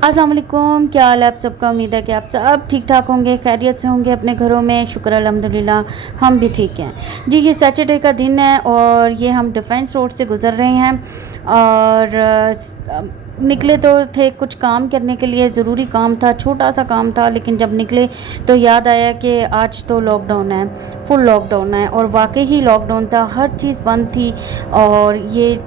अस्सलाम वालेकुम, क्या हाल है आप सबका। उम्मीद है कि आप सब ठीक ठाक होंगे, खैरियत से होंगे अपने घरों में। शुक्र अल्हम्दुलिल्लाह हम भी ठीक हैं जी। ये सैटरडे का दिन है और ये हम डिफेंस रोड से गुज़र रहे हैं और निकले तो थे कुछ काम करने के लिए। ज़रूरी काम था, छोटा सा काम था, लेकिन जब निकले तो याद आया कि आज तो लॉकडाउन है, फुल लॉकडाउन है। और वाकई ही लॉकडाउन था, हर चीज़ बंद थी। और ये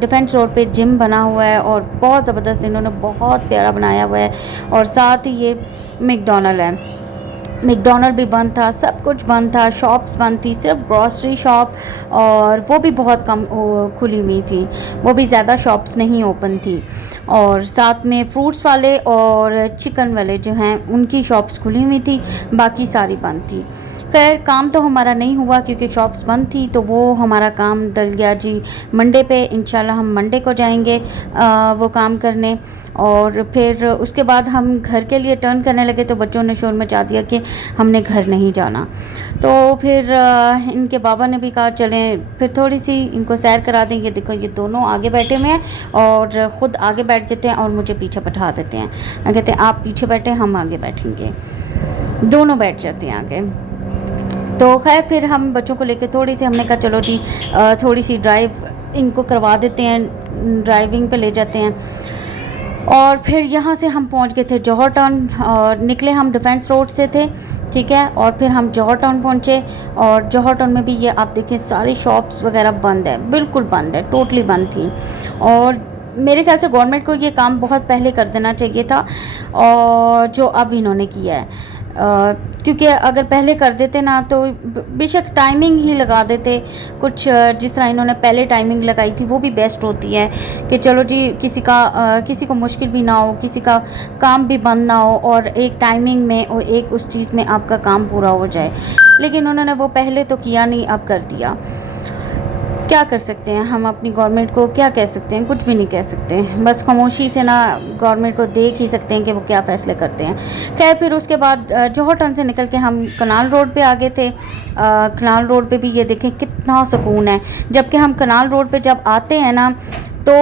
डिफेंस रोड पे जिम बना हुआ है और बहुत ज़बरदस्त इन्होंने बहुत प्यारा बनाया हुआ है। और साथ ही ये मैकडॉनल्ड है, मैकडॉनल्ड भी बंद था, सब कुछ बंद था, शॉप्स बंद थी, सिर्फ ग्रॉसरी शॉप और वो भी बहुत कम खुली हुई थी, वो भी ज़्यादा शॉप्स नहीं ओपन थी। और साथ में फ्रूट्स वाले और चिकन वाले जो हैं उनकी शॉप्स खुली हुई थी, बाकी सारी बंद थी। खैर काम तो हमारा नहीं हुआ क्योंकि शॉप्स बंद थी, तो वो हमारा काम डल गया जी। मंडे पे इंशाल्लाह हम मंडे को जाएंगे वो काम करने। और फिर उसके बाद हम घर के लिए टर्न करने लगे तो बच्चों ने शोर मचा दिया कि हमने घर नहीं जाना। तो फिर इनके बाबा ने भी कहा चलें फिर थोड़ी सी इनको सैर करा दें। ये देखो ये दोनों आगे बैठे हुए हैं और ख़ुद आगे बैठ जाते हैं और मुझे पीछे बैठा देते हैं। कहते हैं आप पीछे बैठे, हम आगे बैठेंगे। दोनों बैठ जाते हैं आगे। तो खैर फिर हम बच्चों को लेकर थोड़ी सी हमने कहा चलो जी थोड़ी सी ड्राइव इनको करवा देते हैं, ड्राइविंग पे ले जाते हैं। और फिर यहाँ से हम पहुँच गए थे जौहर टाउन और निकले हम डिफेंस रोड से थे, ठीक है। और फिर हम जौहर टाउन पहुँचे और जौहर टाउन में भी ये आप देखें सारी शॉप्स वगैरह बंद है, बिल्कुल बंद है, टोटली बंद थी। और मेरे ख्याल से गवर्नमेंट को ये काम बहुत पहले कर देना चाहिए था और जो अब इन्होंने किया है। क्योंकि अगर पहले कर देते ना तो बेशक टाइमिंग ही लगा देते कुछ, जिस तरह इन्होंने पहले टाइमिंग लगाई थी वो भी बेस्ट होती है कि चलो जी किसी को मुश्किल भी ना हो, किसी का काम भी बंद ना हो और एक टाइमिंग में और एक उस चीज़ में आपका काम पूरा हो जाए। लेकिन उन्होंने वो पहले तो किया नहीं, अब कर दिया। क्या कर सकते हैं हम, अपनी गवर्नमेंट को क्या कह सकते हैं, कुछ भी नहीं कह सकते। बस खामोशी से ना गवर्नमेंट को देख ही सकते हैं कि वो क्या फ़ैसले करते हैं। खैर फिर उसके बाद जौहर टाउन से निकल के हम कनाल रोड पे आ गए थे। कनाल रोड पे भी ये देखें कितना सुकून है। जबकि हम कनाल रोड पे जब आते हैं ना तो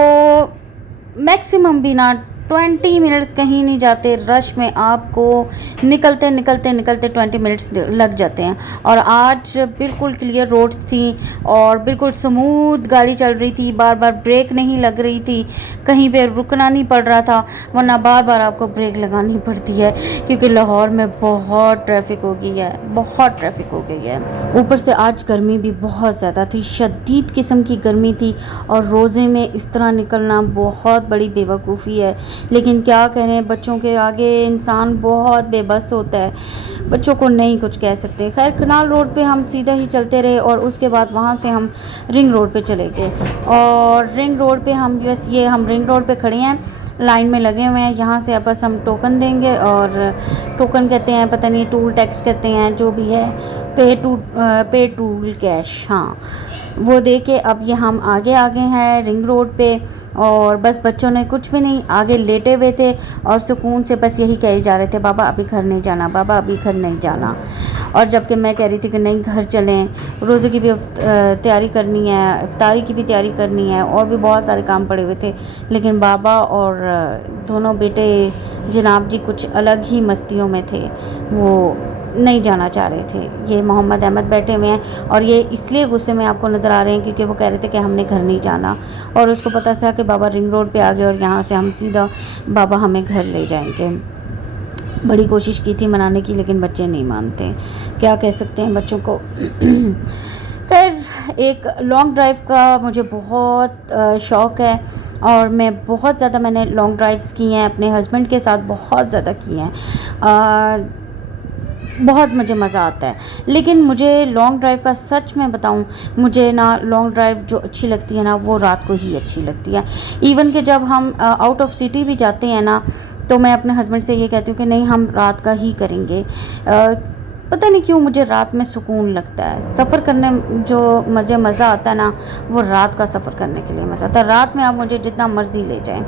मैक्सिमम भी ना 20 मिनट्स कहीं नहीं जाते, रश में आपको निकलते निकलते निकलते 20 मिनट्स लग जाते हैं। और आज बिल्कुल क्लियर रोड्स थी और बिल्कुल स्मूथ गाड़ी चल रही थी, बार बार ब्रेक नहीं लग रही थी, कहीं पे रुकना नहीं पड़ रहा था, वरना बार बार आपको ब्रेक लगानी पड़ती है क्योंकि लाहौर में बहुत ट्रैफिक हो गई है, बहुत ट्रैफिक हो गई है। ऊपर से आज गर्मी भी बहुत ज़्यादा थी, शदीद किस्म की गर्मी थी और रोज़े में इस तरह निकलना बहुत बड़ी बेवकूफ़ी है। लेकिन क्या करें, बच्चों के आगे इंसान बहुत बेबस होता है, बच्चों को नहीं कुछ कह सकते। खैर कनाल रोड पे हम सीधा ही चलते रहे और उसके बाद वहाँ से हम रिंग रोड पे चले गए। और रिंग रोड पे हम हम रिंग रोड पे खड़े हैं, लाइन में लगे हुए हैं। यहाँ से बस हम टोकन देंगे और टोकन कहते हैं, पता नहीं टूल टैक्स कहते हैं, जो भी है, पे टूल कैश, हाँ वो दे के अब ये हम आगे हैं रिंग रोड पे। और बस बच्चों ने कुछ भी नहीं, आगे लेटे हुए थे और सुकून से बस यही कहे जा रहे थे, बाबा अभी घर नहीं जाना, बाबा अभी घर नहीं जाना। और जबकि मैं कह रही थी कि नहीं घर चलें, रोज़े की भी तैयारी करनी है, इफ्तारी की भी तैयारी करनी है और भी बहुत सारे काम पड़े हुए थे। लेकिन बाबा और दोनों बेटे जनाब जी कुछ अलग ही मस्तियों में थे, वो नहीं जाना चाह रहे थे। ये मोहम्मद अहमद बैठे हुए हैं और ये इसलिए गुस्से में आपको नज़र आ रहे हैं क्योंकि वो कह रहे थे कि हमने घर नहीं जाना और उसको पता था कि बाबा रिंग रोड पे आ गए और यहाँ से हम सीधा बाबा हमें घर ले जाएंगे। बड़ी कोशिश की थी मनाने की लेकिन बच्चे नहीं मानते, क्या कह सकते हैं बच्चों को। खैर एक लॉन्ग ड्राइव का मुझे बहुत शौक़ है और मैं बहुत ज़्यादा मैंने लॉन्ग ड्राइव्स की हैं अपने हस्बैंड के साथ, बहुत ज़्यादा की हैं। बहुत मुझे मज़ा आता है। लेकिन मुझे लॉन्ग ड्राइव का सच में बताऊं, मुझे ना लॉन्ग ड्राइव जो अच्छी लगती है ना वो रात को ही अच्छी लगती है। इवन कि जब हम आउट ऑफ सिटी भी जाते हैं ना तो मैं अपने हस्बैंड से ये कहती हूँ कि नहीं हम रात का ही करेंगे। पता नहीं क्यों मुझे रात में सुकून लगता है, सफ़र करने जो मज़ा आता है ना वो रात का सफ़र करने के लिए मज़ा आता है। रात में आप मुझे जितना मर्ज़ी ले जाएं,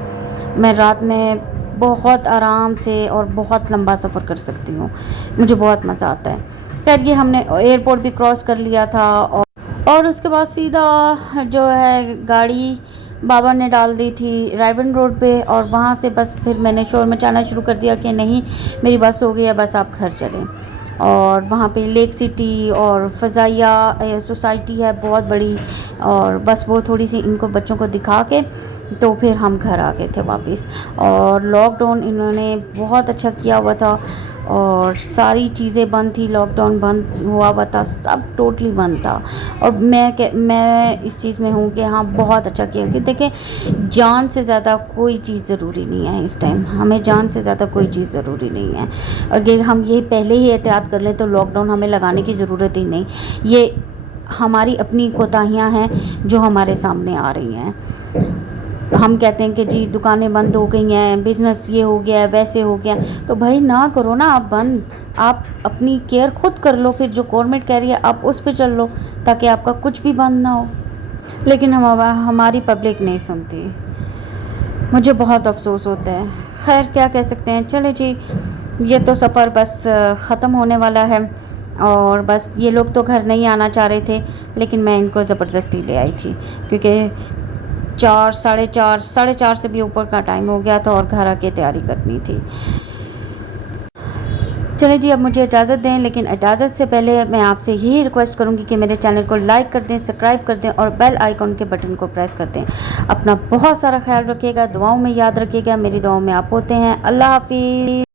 मैं रात में बहुत आराम से और बहुत लंबा सफ़र कर सकती हूँ, मुझे बहुत मज़ा आता है। खैर ये हमने एयरपोर्ट भी क्रॉस कर लिया था और उसके बाद सीधा जो है गाड़ी बाबा ने डाल दी थी रायवन रोड पे, और वहाँ से बस फिर मैंने शोर मचाना शुरू कर दिया कि नहीं मेरी बस हो गई है, बस आप घर चलें। और वहाँ पे लेक सिटी और फ़ज़ाइया सोसाइटी है बहुत बड़ी, और बस वो थोड़ी सी इनको बच्चों को दिखा के तो फिर हम घर आ गए थे वापस। और लॉकडाउन इन्होंने बहुत अच्छा किया हुआ था, और सारी चीज़ें बंद थी, लॉकडाउन बंद हुआ था, सब टोटली बंद था। और मैं इस चीज़ में हूँ कि हाँ बहुत अच्छा किया, कि देखें जान से ज़्यादा कोई चीज़ ज़रूरी नहीं है इस टाइम, हमें जान से ज़्यादा कोई चीज़ ज़रूरी नहीं है। अगर हम ये पहले ही एहतियात कर लें तो लॉकडाउन हमें लगाने की ज़रूरत ही नहीं। ये हमारी अपनी कोताहियाँ हैं जो हमारे सामने आ रही हैं। हम कहते हैं कि जी दुकानें बंद हो गई हैं, बिज़नेस ये हो गया है, वैसे हो गया, तो भाई ना करो ना आप बंद, आप अपनी केयर खुद कर लो, फिर जो गवर्नमेंट कह रही है आप उस पे चल लो, ताकि आपका कुछ भी बंद ना हो। लेकिन हमारी पब्लिक नहीं सुनती, मुझे बहुत अफसोस होता है। खैर क्या कह सकते हैं, चले जी, ये तो सफ़र बस ख़त्म होने वाला है। और बस ये लोग तो घर नहीं आना चाह रहे थे, लेकिन मैं इनको ज़बरदस्ती ले आई थी, क्योंकि 4 साढ़े चार से भी ऊपर का टाइम हो गया था और घर आके तैयारी करनी थी। चलिए जी, अब मुझे इजाज़त दें, लेकिन इजाज़त से पहले मैं आपसे यही रिक्वेस्ट करूंगी कि मेरे चैनल को लाइक कर दें, सब्सक्राइब कर दें और बेल आइकॉन के बटन को प्रेस कर दें। अपना बहुत सारा ख्याल रखिएगा, दुआओं में याद रखिएगा, मेरी दुआओं में आप होते हैं। अल्लाह हाफिज़।